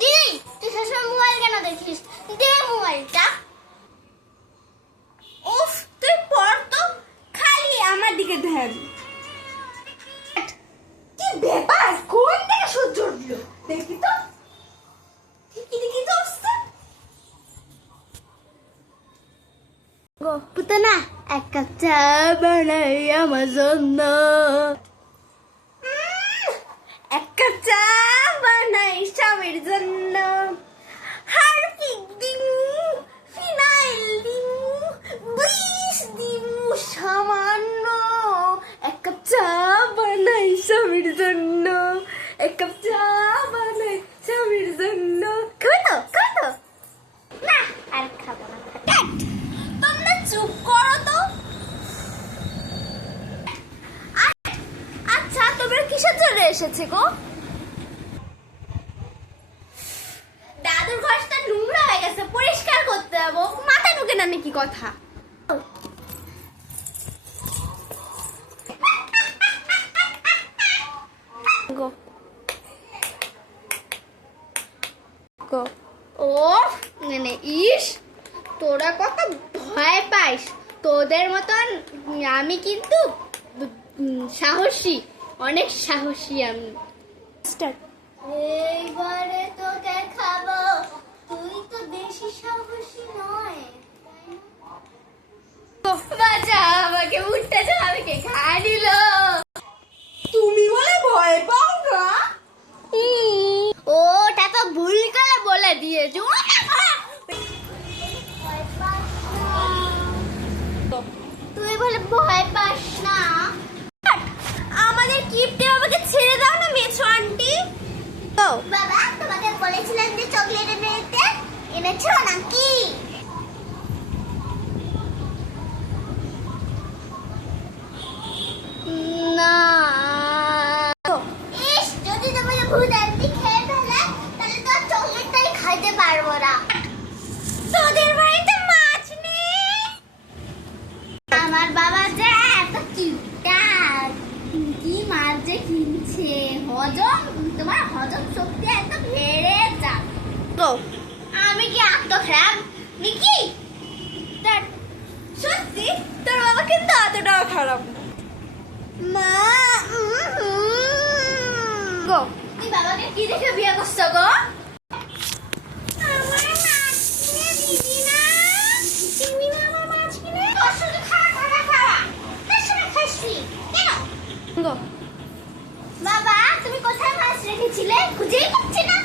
দিদি তুই সবসময় মোবাইল কেন দেখিস? দে মোবাইলটা। উফ, তুই পড় তো, খালি আমার দিকে ধ্যান। কি ব্যাপার, কোন থেকে সূর্য উঠলো? দেখি তো, দেখি তো উঠছে। পুতনা এক কাপ চা বানাই আমার জন্য। এক কাপ চা বানাই স্বামীর জন্য। হারপিক দিমু, ফিনাইল দিমু, বিষ দিমু সামান্য। এক কাপ চা বানাই স্বামীর জন্য। এক কাপ চা বানাই স্বামীর জন্য। খাবে তো? না আর খাবো না। তোমরা চুপ করো তো। আচ্ছা, তোমরা কিসের জন্য এসেছে গো? দাদুর ঘরটা নোংরা হয়ে গেছে, পরিষ্কার করতে যাবো। মাথায় ঢুকে না নাকি কথা? গো ও মানে ইস, তোরা কত ভয় পাইস। তোদের মতন আমি কিন্তু সাহসী, অনেক সাহসী আমি। এইবারে তোকে খাবো, তুই তো বেশি সাহসী নয়। বাঁচা আমাকে, উঠতে আমাকে খাই দিল। তুমি বলে ভয় পাও না? ওটা তো ভুল করে বলে দিয়েছ। তুই বলে ভয় পাস না। আমাদের কিপটে আমাকে ছেড়ে দাও না মেছো আন্টি। বাবা তোমাকে বলেছিলাম যে চকলেট এনেতে, এনেছো নাকি? না। ইস, যদি তোমাকে ভূত আন্টি খেয়ে ফেলে তাহলে তো আর চকলেটটাই খাইতে পারবো না। তোদের বাড়িতে মাছ নেই? আমার বাবা যে এত কিউটার, কি মাছ যে কিনছে, তোমার হজম শক্তি এত বেড়ে যাক। আমি কি আত্ম খারাপ নাকি? সত্যি তোর বাবা কিন্তু এতটাও খারাপ না। মা গো, তুই বাবাকে কি দেখে বিয়ে করছো গো? আমার মাছ কিনে দিবি না? দিবি না আমার মাছ কিনে? তোর শুধু খাওয়া। তোর সঙ্গে খাসি কেন? গো বাবা তুমি কোথায় মাছ রেখেছিলে? খুঁজেই পাচ্ছি না।